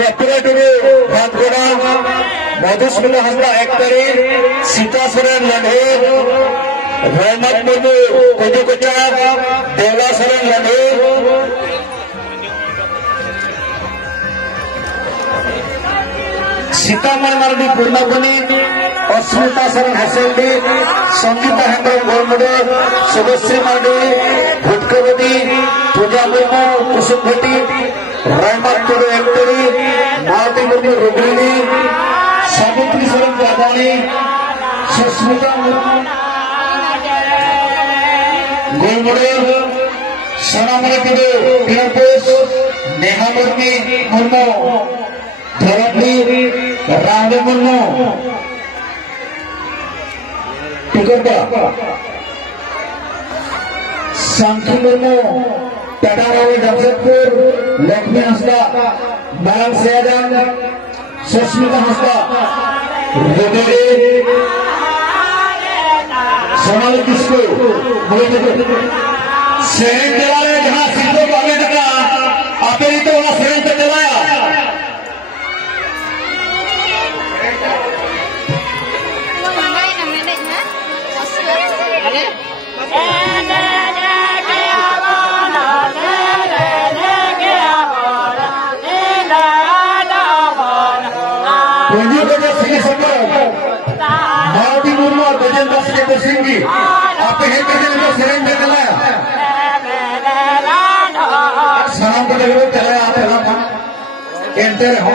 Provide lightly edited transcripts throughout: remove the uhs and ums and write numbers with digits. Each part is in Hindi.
कपिला टुडू भातगोड़ा मधुस्मिता हंसदा 1 तारीख सीता सोरेन लंढेर रहमत मुर्मू कुजुकुचा देवला सोरेन लंढेर सीतामढ़ी मार्डी पूर्णबनी अस्मिता सोरेन हसलडी संगीता हेम्ब्रम गोलमुडे शुभश्री मार्डी भुटकबदी पूजा मुर्मू कुसुम भट्टी रहमत टुडू 1 तारीख मालती मुर्मू रुग्णी सावित्री सोरेन जादानी सुस्मिता मुर्मू गोलमुडे सोनामणि टुडू पियरपोस नेहा मुर्मू धरती रावे मुर्मू टिकटा सांखी मुर्मू टटारावी जमशेदपुर लक्ष्मी हंसदा मलंग सैयदन सुष्मिता हंसदा रोडेडे सोनाली किस्को सेरेन दिलाले जहां सीधो बागे तक आपे तो वाला सेरेन तक दिलाया मालती मुर्मू और गजेंद्र सिंह की आपके हेड सिलेंड चलाया सलाम को देखो चलाया आप कहते रहो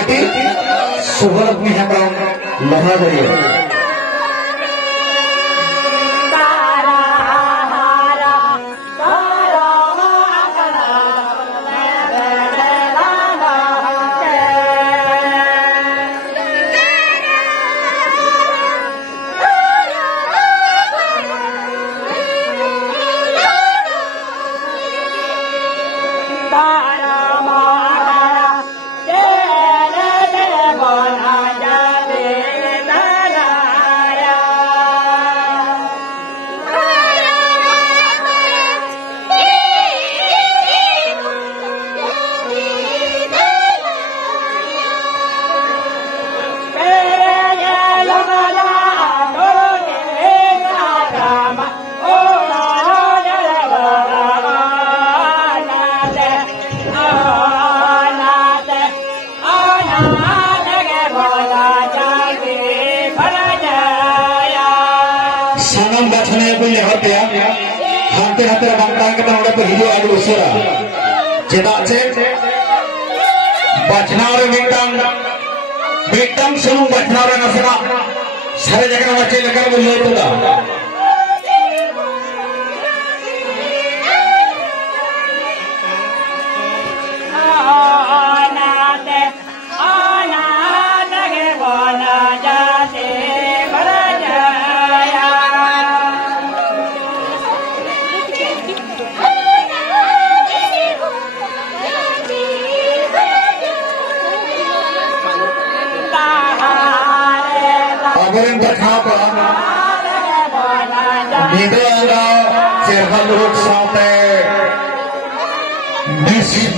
घटी शुभलक्ष्मी हेम्ब्रम लोहागड़ी हाथे हाथे बांटा के नोड़े पे हिजो आज उसेरा चेदा से बचनारे मिटंग सुनु बचनारे नसना सारे जगह बच्चे लेकर बोले तो दा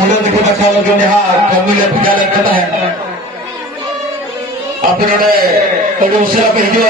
मुलद के बच्चा लोग जो यहाँ कमी ले पूजा लगता है अपने कभी उसे भेजो